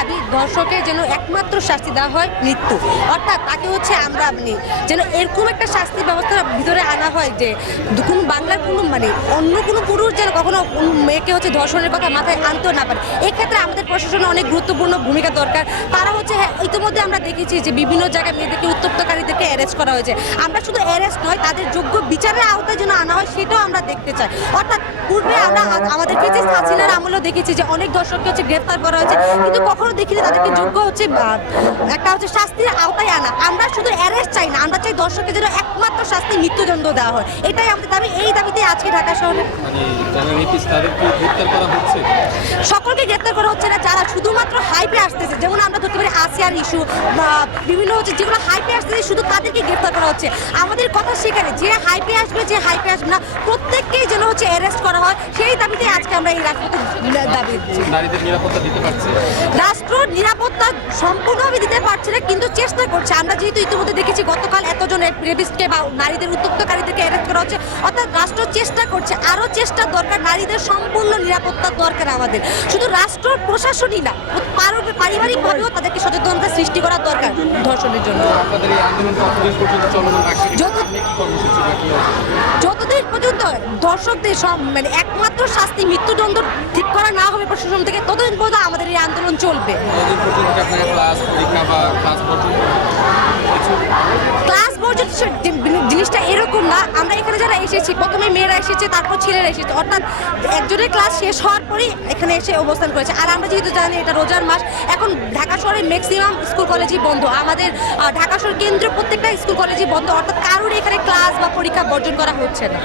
দাবি ধর্ষকের যেন একমাত্র শাস্তি দেওয়া হয় মৃত্যু, অর্থাৎ তাকে হচ্ছে আমরা যেন এরকম একটা শাস্তি ব্যবস্থার ভিতরে আনা হয় যে কোনো বাংলার কোনো অন্য কোনো পুরুষ যেন কখনো মেয়েকে হচ্ছে ধর্ষণের কথা মাথায় আনতেও না পারে। এক্ষেত্রে আমাদের প্রশাসনের অনেক গুরুত্বপূর্ণ ভূমিকা দরকার। তারা হচ্ছে ইতিমধ্যে আমরা দেখেছি যে বিভিন্ন জায়গায় মেয়েদেরকে উত্তপ্তকারীদেরকে অ্যারেস্ট করা হয়েছে। আমরা শুধু অ্যারেস্ট নয়, তাদের যোগ্য বিচারের আওতায় যেন আনা হয় সেটাও আমরা দেখতে চাই। অর্থাৎ পূর্বে আমরা আমাদেরকে যে হাসিনার আমলেও দেখেছি যে অনেক দর্শককে হচ্ছে গ্রেফতার করা হয়েছে, কিন্তু কখনো দেখিনি তাদেরকে যোগ্য হচ্ছে একটা হচ্ছে শাস্তির আওতায় আনা। আমরা শুধু অ্যারেস্ট চাই না, আমরা চাই দর্শকের জন্য একমাত্র শাস্তি মৃত্যুদণ্ড দেওয়া হয়। এটাই আমাদের দাবি। এই দাবিতে আজকে ঢাকা শহরে সকলকে গ্রেফতার করা হচ্ছে না যারা শুধুমাত্র হাইপে আসতেছে, যেমন আমরা ধরতে পারি আসিয়ার ইস্যু বা বিভিন্ন হচ্ছে যেগুলো হাইপে আসতেছে শুধু তাদেরকে গ্রেফতার করা হচ্ছে। আমাদের কথা সেখানে যে হাইপে আসবে যে হাইপে আসবে না প্রত্যেককেই যেন হচ্ছে অ্যারেস্ট করা হয়, সেই দাবিতে আজকে আমরা এই রাজপথে দাবি দিচ্ছি। রাষ্ট্র নিরাপত্তা সম্পূর্ণভাবে দিতে পারছে না, কিন্তু চেষ্টা করছে। আমরা যেহেতু ইতিমধ্যে দেখেছি গতকাল এতজন রেপিস্টকে বা নারীদের উত্তক্তকারীদেরকে অ্যারেস্ট করা হচ্ছে, অর্থাৎ রাষ্ট্র চেষ্টা করছে, আরও চেষ্টা দরকার। নারীদের সম্পূর্ণ নিরাপত্তা দরকার আমাদের, শুধু রাষ্ট্র প্রশাসনই না, পারিবারিকভাবেও তাদেরকে সচেতনতা সৃষ্টি করা দরকার ধর্ষণের জন্য। যতদিন পর্যন্ত ধর্ষকদের একমাত্র শাস্তি মৃত্যুদণ্ড ঠিক করা না হবে প্রশাসন থেকে, ততদিন পর্যন্ত আমাদের এই আন্দোলন চলবে। ক্লাস বর্জন জিনিসটা এরকম না। আমরা এখানে যারা এসেছি, প্রথমে মেয়েরা এসেছে, তারপর ছেলেরা এসেছে, অর্থাৎ একজনের ক্লাস শেষ হওয়ার পরেই এখানে এসে অবস্থান করেছে। আর আমরা যেহেতু জানি এটা রোজার মাস, এখন ঢাকা শহরে ম্যাক্সিমাম স্কুল কলেজই বন্ধ। আমাদের ঢাকা শহর কেন্দ্রীয় প্রত্যেকটা স্কুল কলেজই বন্ধ, অর্থাৎ কারোর এখানে ক্লাস বা পরীক্ষা বর্জন করা হচ্ছে না।